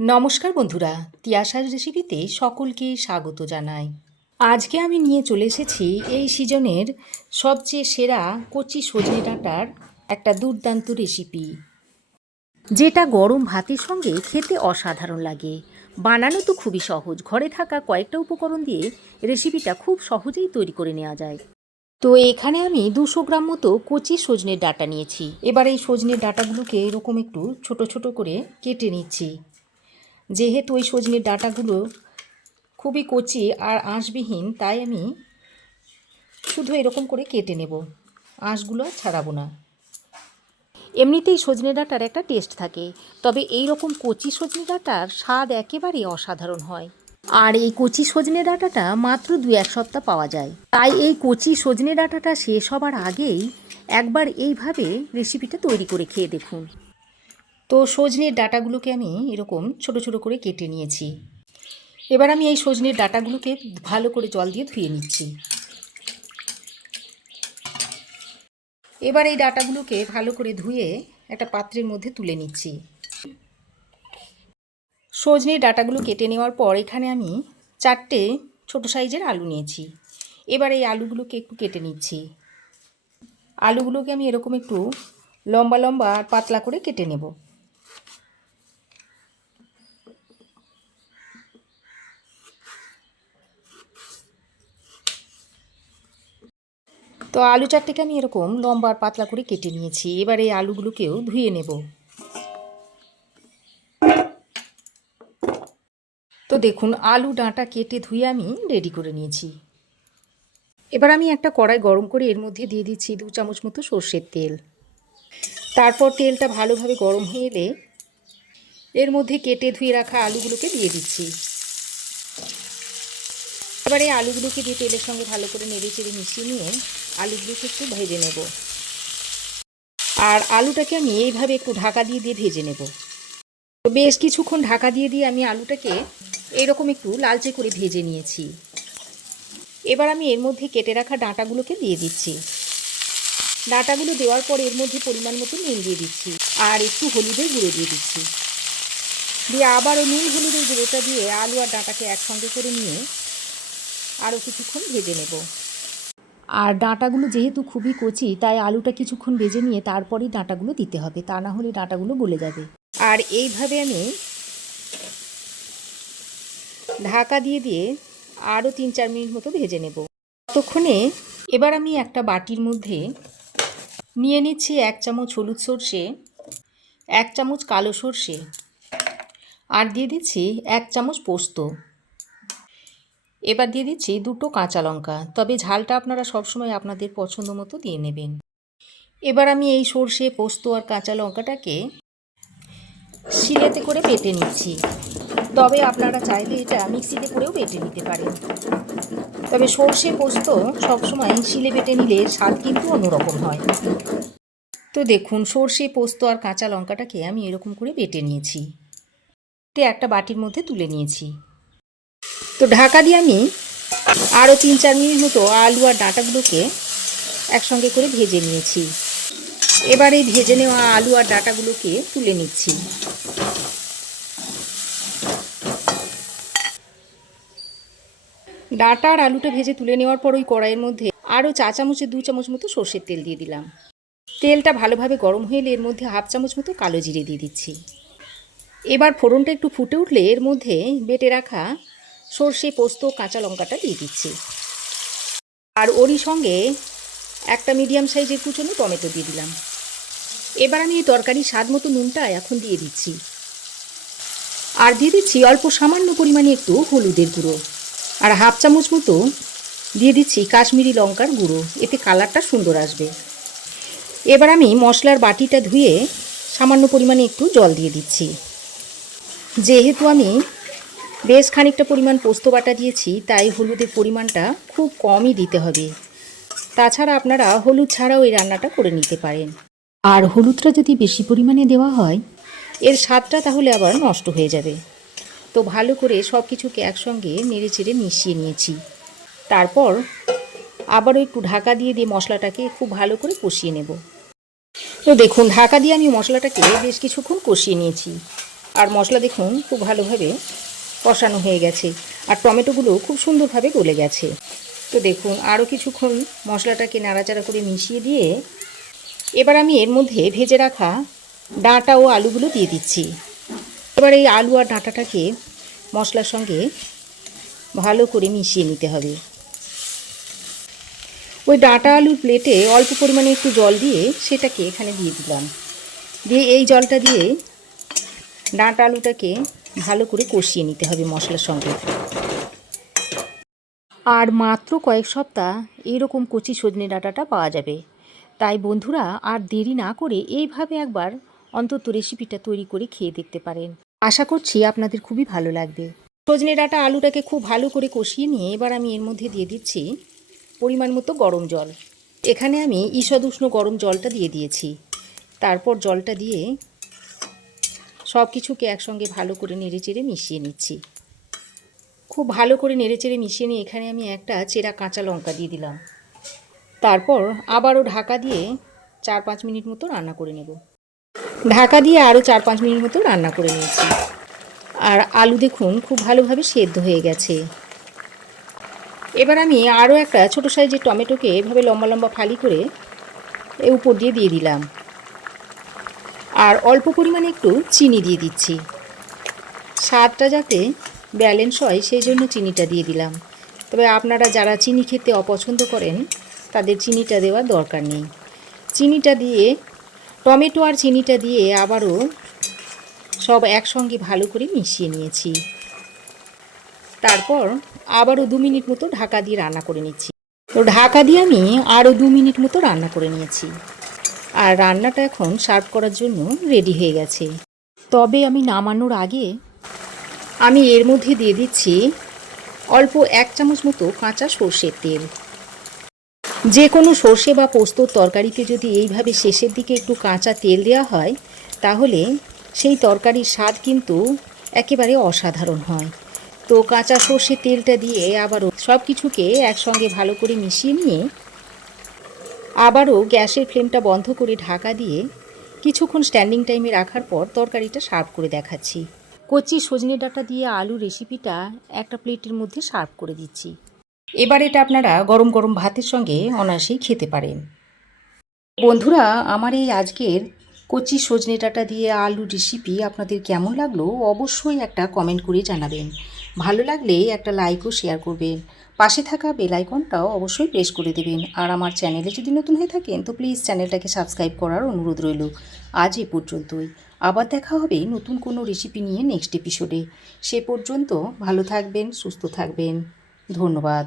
নমস্কার বন্ধুরা, তিয়াসার রেসিপিতে সকলকে স্বাগত জানাই। আজকে আমি নিয়ে চলে এসেছি এই সিজনের সবচেয়ে সেরা কচি সজনে ডাঁটার একটা দুর্দান্ত রেসিপি, যেটা গরম ভাতের সঙ্গে খেতে অসাধারণ লাগে। বানানো তো খুবই সহজ, ঘরে থাকা কয়েকটা উপকরণ দিয়ে রেসিপিটা খুব সহজেই তৈরি করে নেওয়া যায়। তো এখানে আমি 200 গ্রাম মতো কচি সজনের ডাঁটা নিয়েছি। এবার এই সজনের ডাঁটাগুলোকে এরকম একটু ছোট ছোট করে কেটে নিচ্ছি। যেহেতু এই সজনের ডাঁটাগুলো খুবই কচি আর আঁশবিহীন, তাই আমি শুধু এরকম করে কেটে নেব, আঁশগুলো ছাড়াবো না। এমনিতেই সজনে ডাঁটার একটা টেস্ট থাকে, তবে এই রকম কচি সজনে ডাঁটার স্বাদ একেবারে অসাধারণ হয়। আর এই কচি সজনে ডাঁটাটা মাত্র 2-1 সপ্তাহ পাওয়া যায়, তাই এই কচি সজনে ডাঁটাটা শেষ হবার আগেই একবার এইভাবে রেসিপিটা তৈরি করে খেয়ে দেখুন। তো সজনের ডাঁটাগুলোকে আমি এরকম ছোট ছোট করে কেটে নিয়েছি। এবার আমি এই সজনের ডাঁটাগুলোকে ভালো করে জল দিয়ে ধুয়ে নিচ্ছি। এবার এই ডাঁটাগুলোকে ভালো করে ধুয়ে একটা পাত্রের মধ্যে তুলে নিচ্ছি। সজনের ডাঁটাগুলো কেটে নেওয়ার পর এখানে আমি 4টে ছোট সাইজের আলু নিয়েছি। এবার এই আলুগুলোকে একটু কেটে নিচ্ছি। আলুগুলোকে আমি এরকম একটু লম্বা লম্বা আর পাতলা করে কেটে নেব। তো আলু 4টেকে আমি এরকম লম্বা আর পাতলা করে কেটে নিয়েছি। এবার এই আলুগুলোকেও ধুয়ে নেব। তো দেখুন, আলু ডাঁটা কেটে ধুয়ে আমি রেডি করে নিয়েছি। এবার আমি একটা কড়াই গরম করে এর মধ্যে দিয়ে দিচ্ছি 2 চামচ মতো সর্ষের তেল। তারপর তেলটা ভালোভাবে গরম হয়ে এলে এর মধ্যে কেটে ধুয়ে রাখা আলুগুলোকে দিয়ে দিচ্ছি। এবার এই আলুগুলোকে দিয়ে তেলের সঙ্গে ভালো করে নেড়ে চেড়ে মিশিয়ে নিয়ে আলুগুলোকে একটু ভেজে নেব। আর আলুটাকে আমি এইভাবে একটু ঢাকা দিয়ে দিয়ে ভেজে নেব। তো বেশ কিছুক্ষণ ঢাকা দিয়ে দিয়ে আমি আলুটাকে এইরকম একটু লালচে করে ভেজে নিয়েছি। এবার আমি এর মধ্যে কেটে রাখা ডাঁটাগুলোকে দিয়ে দিচ্ছি। ডাঁটাগুলো দেওয়ার পর এর মধ্যে পরিমাণ মতো নুন দিয়ে দিচ্ছি আর একটু হলুদের গুঁড়ো দিয়ে দিচ্ছি। দিয়ে আবারও নুন হলুদের গুঁড়োটা দিয়ে আলু আর ডাঁটাকে একসঙ্গে করে নিয়ে আরও কিছুক্ষণ ভেজে নেব। আর ডাঁটাগুলো যেহেতু খুবই কচি, তাই আলুটা কিছুক্ষণ ভেজে নিয়ে তারপরেই ডাঁটাগুলো দিতে হবে, তা না হলে ডাঁটাগুলো গলে যাবে। আর এইভাবে আমি ঢাকা দিয়ে দিয়ে আরও 3-4 মিনিট মতো ভেজে নেব। ততক্ষণে এবার আমি একটা বাটির মধ্যে নিয়ে নিচ্ছি 1 চামচ হলুদ সর্ষে, 1 চামচ কালো সর্ষে, আর দিয়ে দিচ্ছি 1 চামচ পোস্ত। এবার দিয়ে দিচ্ছি 2টো কাঁচা লঙ্কা, তবে ঝালটা আপনারা সবসময় আপনাদের পছন্দ মতো দিয়ে নেবেন। এবার আমি এই সর্ষে, পোস্ত আর কাঁচা লঙ্কাটাকে শিলেতে করে বেটে নিচ্ছি, তবে আপনারা চাইলে এটা মিক্সিতে করেও বেটে নিতে পারেন। তবে সর্ষে পোস্ত সবসময় শিলে বেটে নিলে স্বাদ কিন্তু অন্যরকম হয়। তো দেখুন, সর্ষে পোস্ত আর কাঁচা লঙ্কাটাকে আমি এরকম করে বেটে নিয়েছি, একটা বাটির মধ্যে তুলে নিয়েছি। তো ঢাকা দিয়ে আমি আরও 3-4 মিনিট মতো আলু আর ডাঁটাগুলোকে একসঙ্গে করে ভেজে নিয়েছি। এবার এই ভেজে নেওয়া আলু আর ডাঁটাগুলোকে তুলে নিচ্ছি। ডাঁটা আর আলুটা ভেজে তুলে নেওয়ার পর ওই কড়াইয়ের মধ্যে আরও 4 চামচে 2 চামচ মতো সর্ষের তেল দিয়ে দিলাম। তেলটা ভালোভাবে গরম হয়ে এলে এর মধ্যে 1/2 চামচ মতো কালো জিরে দিয়ে দিচ্ছি। এবার ফোড়নটা একটু ফুটে উঠলে এর মধ্যে বেটে রাখা সর্ষে, পোস্ত, কাঁচা লঙ্কাটা দিয়ে দিচ্ছি। আর ওরই সঙ্গে একটা মিডিয়াম সাইজের কুচনো টমেটো দিয়ে দিলাম। এবার আমি এই তরকারি স্বাদ মতো নুনটা এখন দিয়ে দিচ্ছি। আর দিয়ে দিচ্ছি অল্প সামান্য পরিমাণে একটু হলুদের গুঁড়ো, আর 1/2 চামচ মতো দিয়ে দিচ্ছি কাশ্মীরি লঙ্কার গুঁড়ো, এতে কালারটা সুন্দর আসবে। এবার আমি মশলার বাটিটা ধুয়ে সামান্য পরিমাণে একটু জল দিয়ে দিচ্ছি। যেহেতু আমি বেশ খানিকটা পরিমাণ পোস্ত বাটা দিয়েছি, তাই হলুদের পরিমাণটা খুব কমই দিতে হবে। তাছাড়া আপনারা হলুদ ছাড়াও এই রান্নাটা করে নিতে পারেন। আর হলুদটা যদি বেশি পরিমাণে দেওয়া হয়, এর স্বাদটা তাহলে আবার নষ্ট হয়ে যাবে। তো ভালো করে সব কিছুকে একসঙ্গে নেড়ে চেড়ে মিশিয়ে নিয়েছি। তারপর আবারও একটু ঢাকা দিয়ে দিয়ে মশলাটাকে খুব ভালো করে কষিয়ে নেব। তো দেখুন, ঢাকা দিয়ে আমি মশলাটাকে বেশ কিছুক্ষণ কষিয়ে নিয়েছি। আর মশলা দেখুন খুব ভালোভাবে কষানো হয়ে গেছে, আর টমেটোগুলো খুব সুন্দরভাবে গলে গেছে। তো দেখুন আরও কিছুক্ষণ মশলাটাকে নাড়াচাড়া করে মিশিয়ে দিয়ে এবার আমি এর মধ্যে ভেজে রাখা ডাঁটা ও আলুগুলো দিয়ে দিচ্ছি। এবার এই আলু আর ডাঁটাটাকে মশলার সঙ্গে ভালো করে মিশিয়ে নিতে হবে। ওই ডাঁটা আলুর প্লেটে অল্প পরিমাণে একটু জল দিয়ে সেটাকে এখানে দিয়ে দিলাম। দিয়ে এই জলটা দিয়ে ডাঁটা আলুটাকে ভালো করে কষিয়ে নিতে হবে মশলার সঙ্গে। আর মাত্র কয়েক সপ্তাহ এইরকম কচি সজনে ডাঁটাটা পাওয়া যাবে। তাই বন্ধুরা আর দেরি না করে এইভাবে একবার অন্তত রেসিপিটা তৈরি করে খেয়ে দেখতে পারেন। আশা করছি আপনাদের খুবই ভালো লাগবে। সজনে ডাঁটা আলুটাকে খুব ভালো করে কষিয়ে নিয়ে এবার আমি এর মধ্যে দিয়ে দিচ্ছি পরিমাণ মতো গরম জল। এখানে আমি ঈষৎ উষ্ণ গরম জলটা দিয়ে দিয়েছি। তারপর জলটা দিয়ে সব কিছুকে একসঙ্গে ভালো করে নেড়েচেড়ে মিশিয়ে নিচ্ছি। খুব ভালো করে নেড়েচেড়ে মিশিয়ে নিয়ে এখানে আমি একটা চেরা কাঁচা লঙ্কা দিয়ে দিলাম। তারপর আবারও ঢাকা দিয়ে 4-5 মিনিট মতো রান্না করে নেব। ঢাকা দিয়ে আরও 4-5 মিনিট মতো রান্না করে নিয়েছি। আর আলু দেখুন খুব ভালোভাবে সেদ্ধ হয়ে গেছে। এবার আমি আরও একটা ছোটো সাইজের টমেটোকে এভাবে লম্বা লম্বা ফালি করে এর উপর দিয়ে দিয়ে দিলাম। আর অল্প পরিমাণে একটু চিনি দিয়ে দিচ্ছি। স্বাদটা যাতে ব্যালেন্স হয় সেই জন্য চিনিটা দিয়ে দিলাম। তবে আপনারা যারা চিনি খেতে অপছন্দ করেন তাদের চিনিটা দেওয়ার দরকার নেই। চিনিটা দিয়ে টমেটো আর চিনিটা দিয়ে আবারও সব একসঙ্গে ভালো করে মিশিয়ে নিয়েছি। তারপর আবারও 2 মিনিট মতো ঢাকা দিয়ে রান্না করে নিচ্ছি। তো ঢাকা দিয়ে আমি আরও 2 মিনিট মতো রান্না করে নিয়েছি। আর রান্নাটা এখন সার্ভ করার জন্য রেডি হয়ে গেছে। তবে আমি নামানোর আগে আমি এর মধ্যে দিয়ে দিচ্ছি অল্প 1 চামচ মতো কাঁচা সর্ষের তেল। যে কোনো সর্ষে বা পোস্তর তরকারিতে যদি এইভাবে শেষের দিকে একটু কাঁচা তেল দেওয়া হয় তাহলে সেই তরকারির স্বাদ কিন্তু একেবারে অসাধারণ হয়। তো কাঁচা সর্ষের তেলটা দিয়ে আবারও সব কিছুকে একসঙ্গে ভালো করে মিশিয়ে নিয়ে আবারও গ্যাসের ফ্লেমটা বন্ধ করে ঢাকা দিয়ে কিছুক্ষণ স্ট্যান্ডিং টাইমে রাখার পর তরকারিটা সার্ভ করে দেখাচ্ছি। কচি সজনে ডাঁটা দিয়ে আলু রেসিপিটা একটা প্লেটের মধ্যে সার্ভ করে দিচ্ছি। এবার এটা আপনারা গরম গরম ভাতের সঙ্গে অনায়াসেই খেতে পারেন। বন্ধুরা আমার এই আজকের কচি সজনে ডাঁটা দিয়ে আলু রেসিপি আপনাদের কেমন লাগলো অবশ্যই একটা কমেন্ট করে জানাবেন। ভালো লাগলে একটা লাইক ও শেয়ার করবেন। পাশে থাকা বেল আইকনটাও অবশ্যই প্রেস করে দেবেন। আর আমার চ্যানেলে যদি নতুন হয়ে থাকেন তো প্লিজ চ্যানেলটাকে সাবস্ক্রাইব করার অনুরোধ রইল। আজ এ পর্যন্তই। আবার দেখা হবে নতুন কোনো রেসিপি নিয়ে নেক্সট এপিসোডে। সে পর্যন্ত ভালো থাকবেন, সুস্থ থাকবেন। ধন্যবাদ।